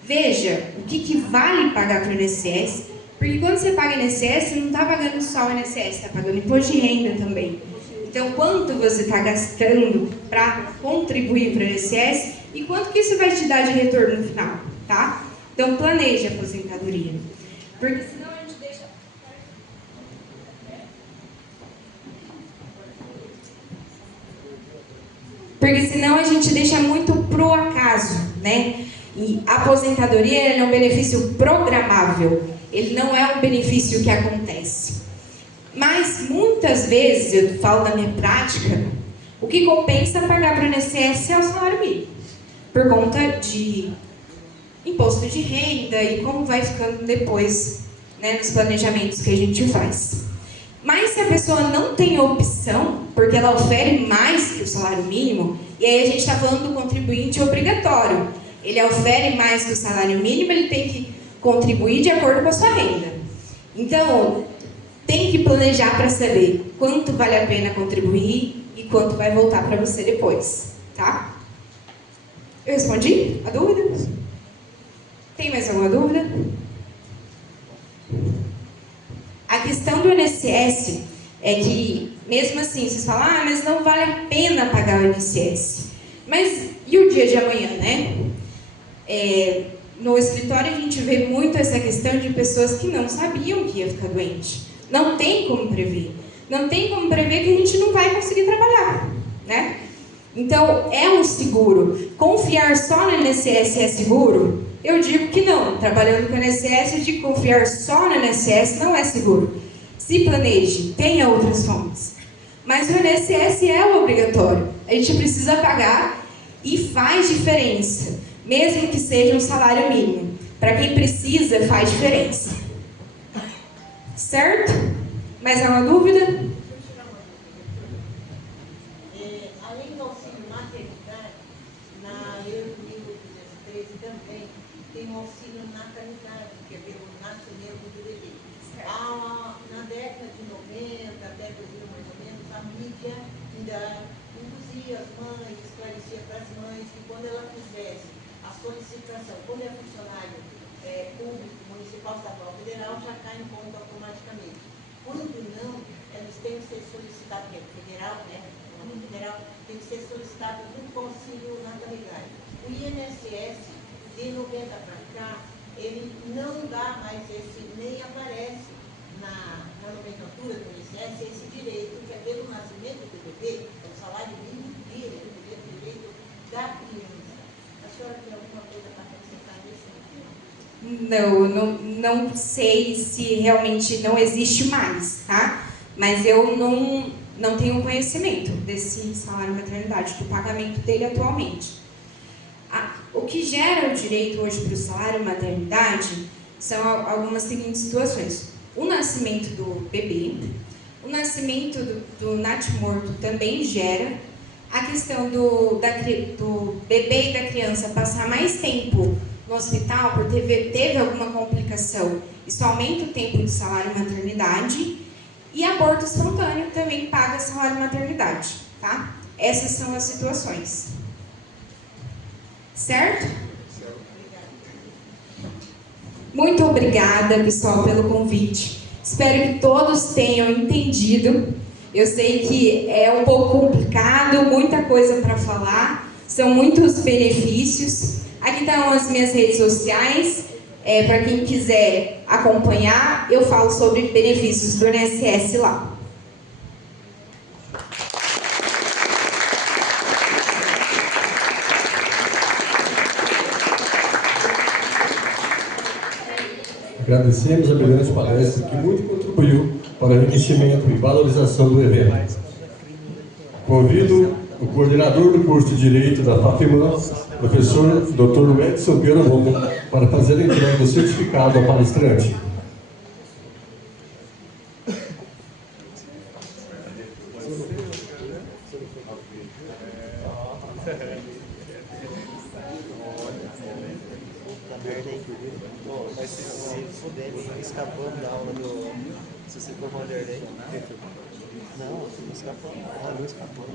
veja o que vale pagar para o INSS, porque quando você paga INSS, você não está pagando só o INSS, está pagando imposto de renda também. Então, quanto você está gastando para contribuir para o INSS e quanto que isso vai te dar de retorno no final, tá? Então, planeje a aposentadoria. Porque senão a gente deixa... Porque senão a gente deixa muito pro acaso, né? E a aposentadoria é um benefício programável. Ele não é um benefício que acontece. Mas, muitas vezes, eu falo da minha prática, o que compensa pagar para o INSS é o salário mínimo, por conta de imposto de renda e como vai ficando depois, né, nos planejamentos que a gente faz. Mas se a pessoa não tem opção, porque ela ofere mais que o salário mínimo, e aí a gente está falando do contribuinte obrigatório. Ele ofere mais que o salário mínimo, ele tem que contribuir de acordo com a sua renda. Então, tem que planejar para saber quanto vale a pena contribuir e quanto vai voltar para você depois, tá? Eu respondi a dúvida? Tem mais alguma dúvida? A questão do INSS é que, mesmo assim, vocês falam, mas não vale a pena pagar o INSS. Mas e o dia de amanhã, né? No escritório a gente vê muito essa questão de pessoas que não sabiam que ia ficar doente. Não tem como prever. Não tem como prever que a gente não vai conseguir trabalhar, né? Então, é um seguro. Confiar só no INSS é seguro? Eu digo que não. Trabalhando com o INSS, eu digo que confiar só no INSS não é seguro. Se planeje, tenha outras fontes. Mas o INSS é o obrigatório. A gente precisa pagar e faz diferença, mesmo que seja um salário mínimo. Para quem precisa, faz diferença. Certo? Mais alguma dúvida? Além do auxílio maternidade, na Lei 8.213 também tem um auxílio natalidade, que é pelo nascimento do bebê. Na década de 90, até 2000 mais ou menos, a mídia ainda induzia as mães, esclarecia para as mães que quando ela fizesse a solicitação, quando é funcionário público, municipal, estadual, federal, já cai em conta automaticamente. Quando não, eles têm que ser solicitados, que é federal, né? Federal, tem que ser solicitado junto com o auxílio natalidade. O INSS, de 90 para cá, ele não dá mais nem aparece na nomenclatura do INSS esse direito, que é pelo nascimento do bebê, é o salário mínimo dele, o direito da criança. A senhora tem alguma coisa para acrescentar nesse sentido? Não sei se realmente não existe mais, tá? Mas eu não tenho conhecimento desse salário maternidade, do pagamento dele atualmente. O que gera o direito hoje para o salário maternidade são algumas seguintes situações. O nascimento do bebê, o nascimento do natimorto também gera, a questão do bebê e da criança passar mais tempo no hospital por teve alguma complicação, isso aumenta o tempo de salário maternidade, e aborto espontâneo também paga salário maternidade, tá? Essas são as situações. Certo? Muito obrigada, pessoal, pelo convite. Espero que todos tenham entendido. Eu sei que é um pouco complicado, muita coisa para falar, são muitos benefícios. Aqui estão as minhas redes sociais, para quem quiser acompanhar, eu falo sobre benefícios do INSS lá. Agradecemos a brilhante palestra que muito contribuiu para o enriquecimento e valorização do evento. Convido o coordenador do curso de Direito da FAFIMAN, professor Dr. Edson Pierobomo, para fazer a entrega do certificado ao palestrante. Mas se puder, escapando da aula se você for uma ordem. Não, escapando. Não escapou.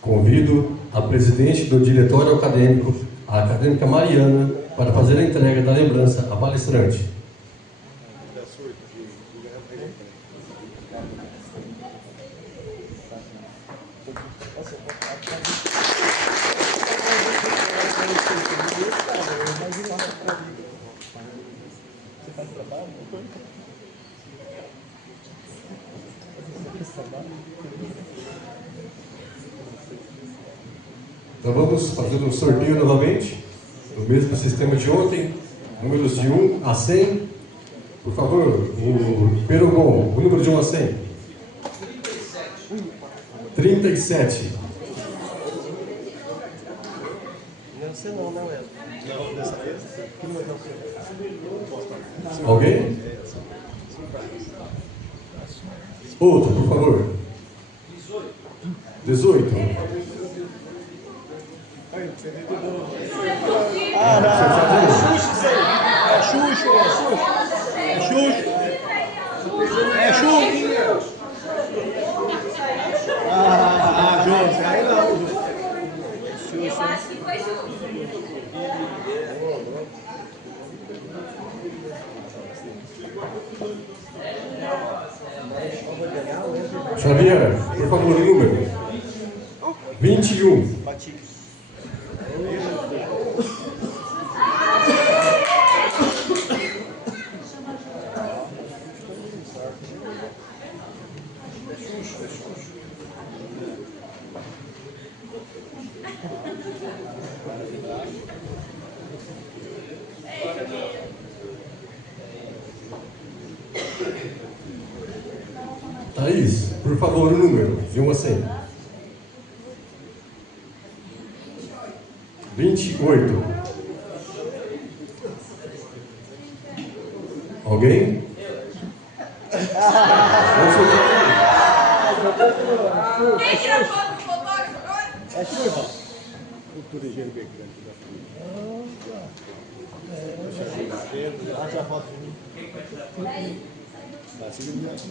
Convido a presidente do diretório acadêmico, a acadêmica Mariana, para fazer a entrega da lembrança à palestrante. Então vamos fazer um sorteio novamente, no mesmo sistema de ontem, números de 1 a 100. Por favor, o Perogon, o número de 1 a 100. 37. Não, você não, não é. Não, dessa vez. Que número não foi? Alguém? Outro, por favor. 18. Ah, não. É Xuxa isso aí. É Xuxa, é Xuxa. É Xuxa. É Xuxa. Ah, José, aí não. Eu acho que foi justo. Xavier, por favor, o número. 21. Bati. Thaís, por favor, o número de 1 a 100. 28. Alguém? Quem tirou foto do fotógrafo agora? É Xuxa. Cultura higiene grande da família. Ah, tira foto de mim. Vai seguir. Deixa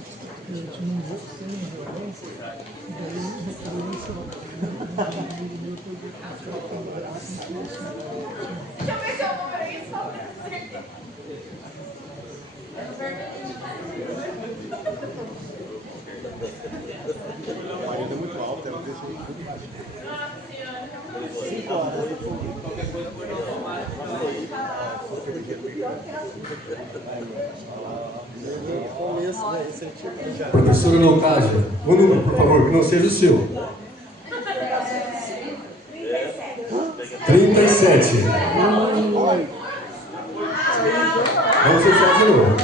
eu ver seu número aí, só pra certeza. O marido é muito alto, ela deixa ele tudo baixo. 5 horas. Começo, né? Esse é tipo. Professora Leocádia, o número, por favor, que não seja o seu. 37. Vamos fechar de novo.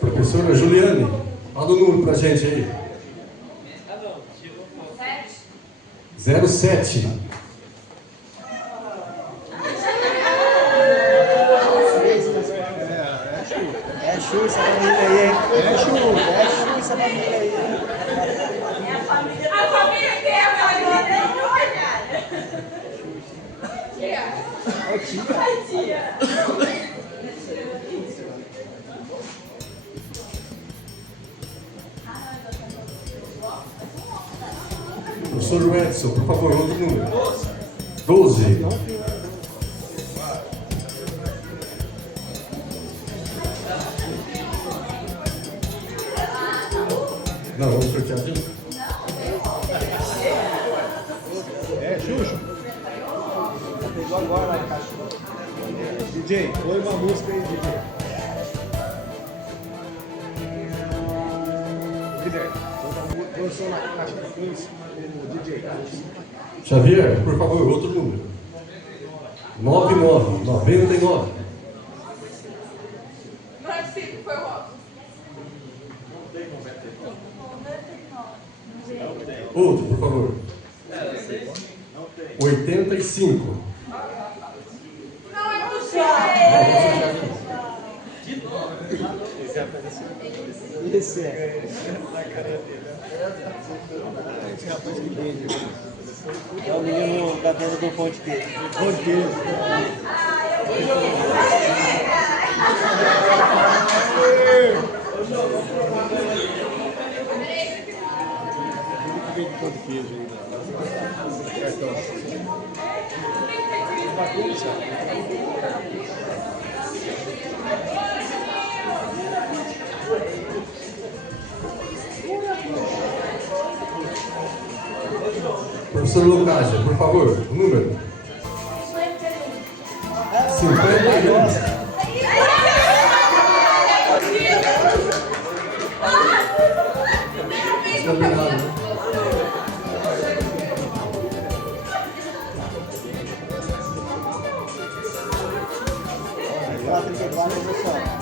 Professora Juliane, fala o número pra gente aí. 07. É Xuxa essa família aí, hein? É Xuxa essa família aí. A família inteira, cara. Tia. Professor Edson, por favor, outro número. 12. Não, vamos sortear de novo. É Xuxa. Pegou agora lá em caixa. DJ, põe uma música aí, DJ. Guilherme, põe o som na caixa depois, o DJ. Xavier, por favor, outro número. 99. Não é possível que foi o Robson. Outro, por favor. 85. Não é possível. Esse é. Esse rapaz que vende. É o menino da venda do pão de queijo. Pão de queijo. Vende pão de queijo aí. Cartão. Professor Lucásia, por favor, o número. 51. Combinado. Lá, 34, pessoal.